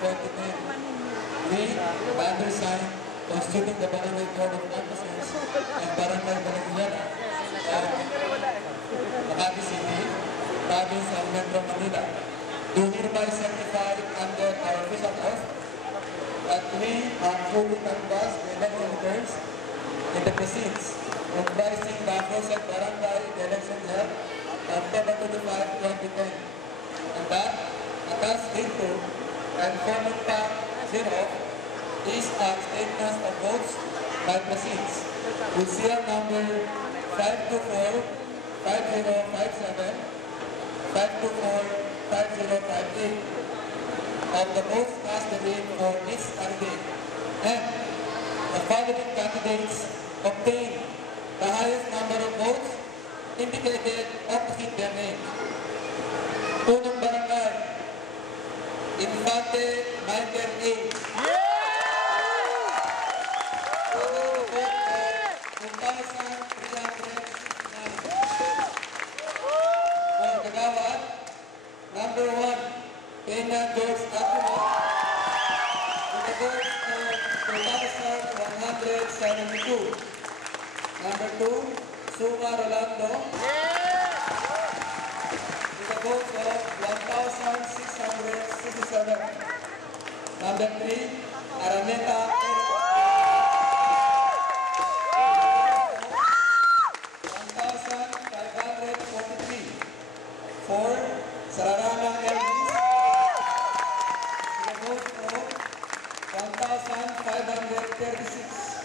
2010. 3. Banner sign constituting the Barangay Code of Officers and Barangay Balaguyana of Makati City, Province of Metro Manila. Do hereby certify under our official oath that we have fully canvassed the election returns in the precincts comprising the aforesaid barangay election held on October 25, 2010, and that attached into and forming part thereof is our statements of votes by precincts with serial number 524-5057, 524-5058 of the votes cast therein for each candidate, and the following candidates obtained the highest number of votes indicated opposite their name. Unang barangay, Infante Michael A. Unang vote for 2,309. For Kagawad, number 1, Pena George Aquino, with a vote of 2,172. Number 2, Suma Rolando, with a vote of 1,667. Number 3, Araneta Eric, 1,543. 4, Sararana Elvis, with a vote of 1,536.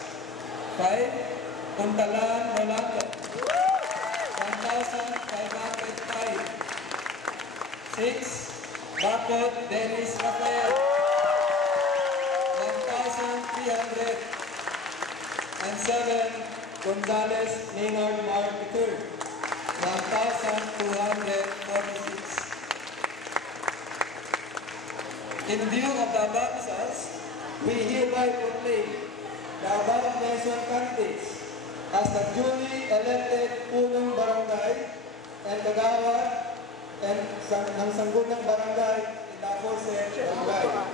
5, Puntalan Rolando, 1,505. 6, Bacot Dennis Rafael, 1,300. And 7, Gonzales Ninong Mark III, 1,246. In view of the above results, we hereby proclaim the above mentioned candidates as the duly elected punong barangay and kagawad and ng sanggunang barangay in the aforesaid barangay.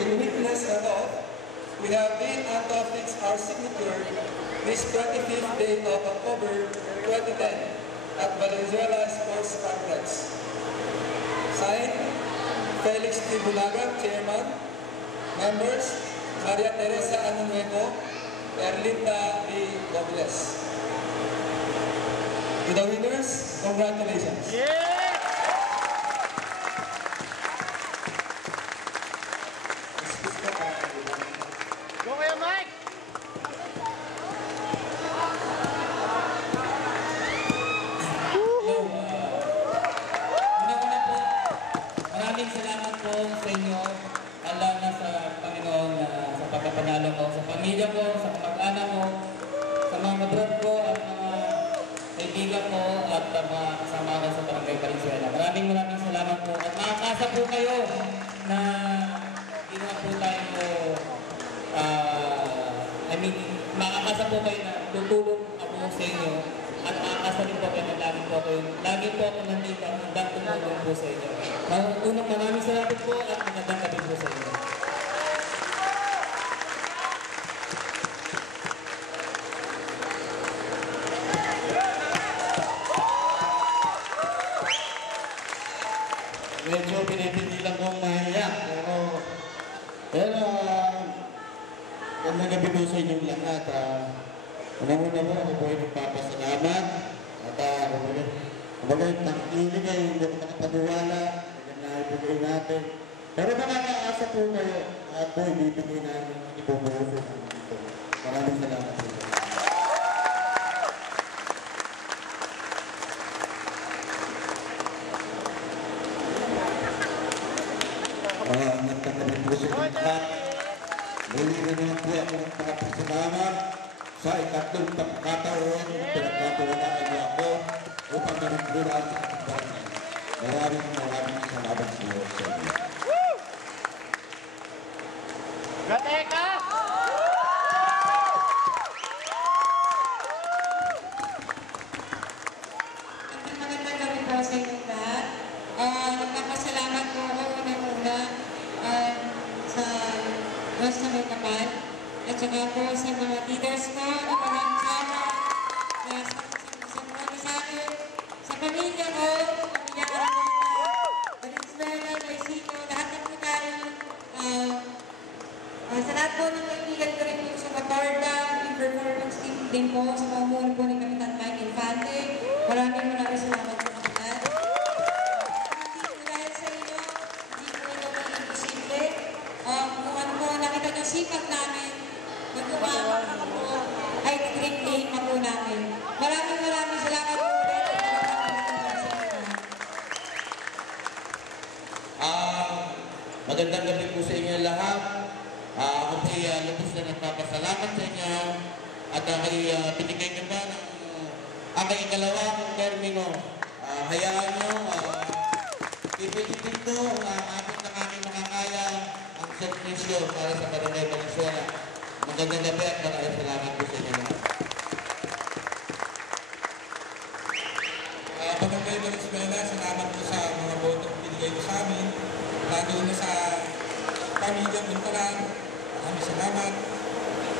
In witness thereof, we have been and to fix our signature this 25th day of October 2010 at Valenzuela Sports Complex. Signed, Felix T. Bulagan, Chairman. Members, Maria Teresa Anunuevo, Erlinda B. Gobles. To the winners, congratulations. Go kaya, Mike! Una-una po, maraming salamat po sa inyo, lalo na sa Panginoon na sa pagkapanalo ko, sa pamilya ko, sa kamag-anak ko, sa mga kabrod ko at mga kaibigan ko at mga kasama ko sa Barangay Valenzuela. Maraming salamat po at makakasa po kayo na ginawa po tayo makakasa po kayo na tutulong ako sa inyo at makakasa rin po kayo na lagi po ako nandito at hanggang tumulong po sa inyo. Unang maraming salamat po at magandang gabi po sa inyo. Medyo pinipigilan kong mahiya, pero magandang gabi po sa inyong lahat. Unang-una po, ako po ay nagpapasalamat at kumbaga nakikinig ay hindi ko nakapaniwala, na ibigay natin. Pero makakaasa po kayo at po ibibigay namin ibubuo po namin ito. Maraming salamat po. Nagkakaroon po sa lahat. Muli rin naman po ako ng pagpasalamat sa ikatlong pagkataon na pinagkatawalaan niyo ako upang managbulan sa kapagbaran. Maraming salamat sa iyo sa inyo. Gateka! Magandang gabi po sa inyo lahat. Nagpapasalamat po ako unang-una Diyos na may kapal. At saka po sa mga leaders ko na walang sama na sumusunod sa akin, sa pamilya ko, pamilya Araneta, Valenzuela, Laisino, lahat na po tayo. Sa lahat po ng kaibigan ko rin yung sa Matarda, yung performance team din po, sa pamumuno po ni Kapitan Mike Infante. Maraming salamat po kapitan. Hindi po dahil sa inyo, hindi po ito maging posible. Kung ano po nakita niyo sikat namin, magkumama ka po, ay great day pa po namin. Maraming salamat po ulit. Magandang gabi po sa inyo lahat. Ako po lubos na nagpapasalamat sa inyo at pinigay nyo ba ng aking ikalawang termino. Hayaan nyo, pipilitin ko apat na kami makakaya ang servisyo para sa Barangay Valenzuela. Magandang gabi at maraming salamat po sa inyo lahat. Barangay Valenzuela, salamat po sa mga botong pinigay mo sa amin. Lalo na sa pamilya Buntalan, maraming salamat.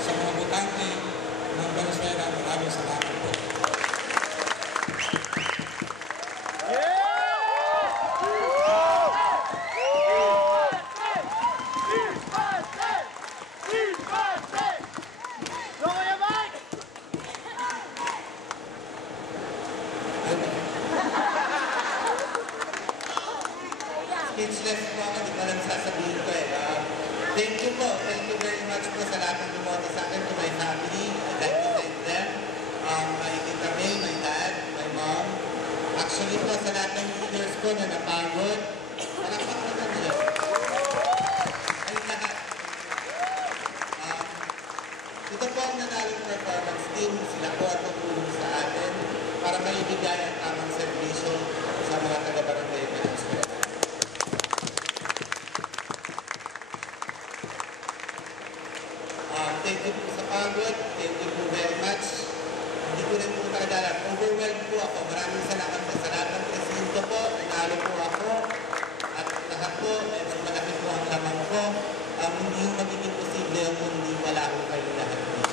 Sa mga botante ng Valenzuela, maraming salamat po. Go Kuya Mike! Speechless po ako, di ko alam sasabihin ko eh. Thank you po. Thank you very much po sa lahat ng lumoto sa akin, to my family. I'd like to thank them. My tita May, my dad, my mom. Actually po, sa lahat ng leaders ko na napagod, palakpak naman siya. Ay lahat. Ito po ang nanalong performance team. Sila po at tutulong sa atin para maibigay ang tamang servisyo sa mga taga-barangay Valenzuela. Thank you po sa pagod. Thank you po very much. Hindi ko rin po talaga alam. Overwhelmed po ako. Maraming salamat po sa lahat ng presinto po. Nanalo po ako. At lahat po, medyo malaki po ang lamang ko. Hindi yung magiging posible yung kung hindi wala ko kayo lahat dito.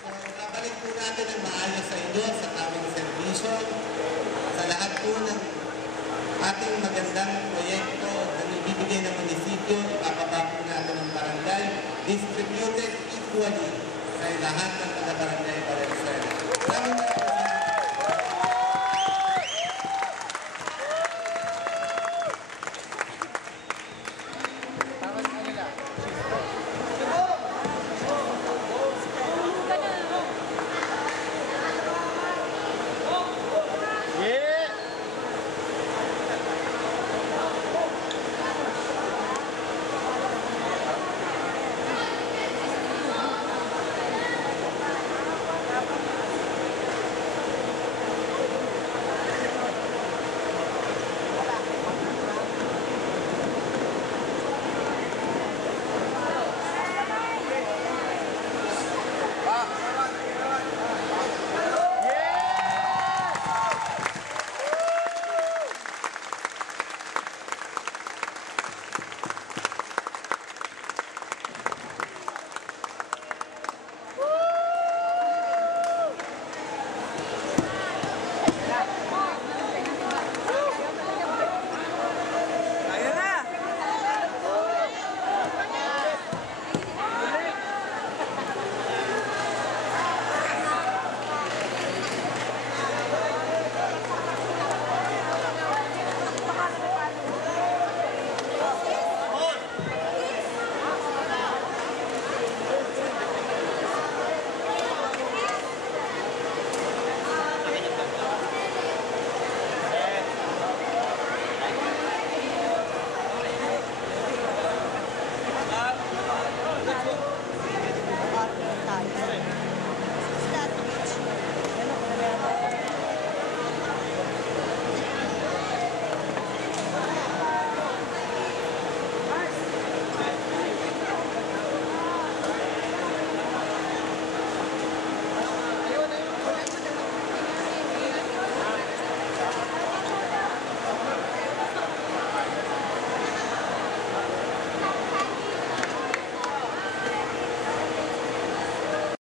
So, babalik po natin ang maayos sa inyo sa tamang servisyo. Sa lahat po ng ating magandang proyekto na ibibigay ng munisipyo, ipapaba po natin ng barangay, distributed equally sa lahat ng taga-barangay Valenzuela.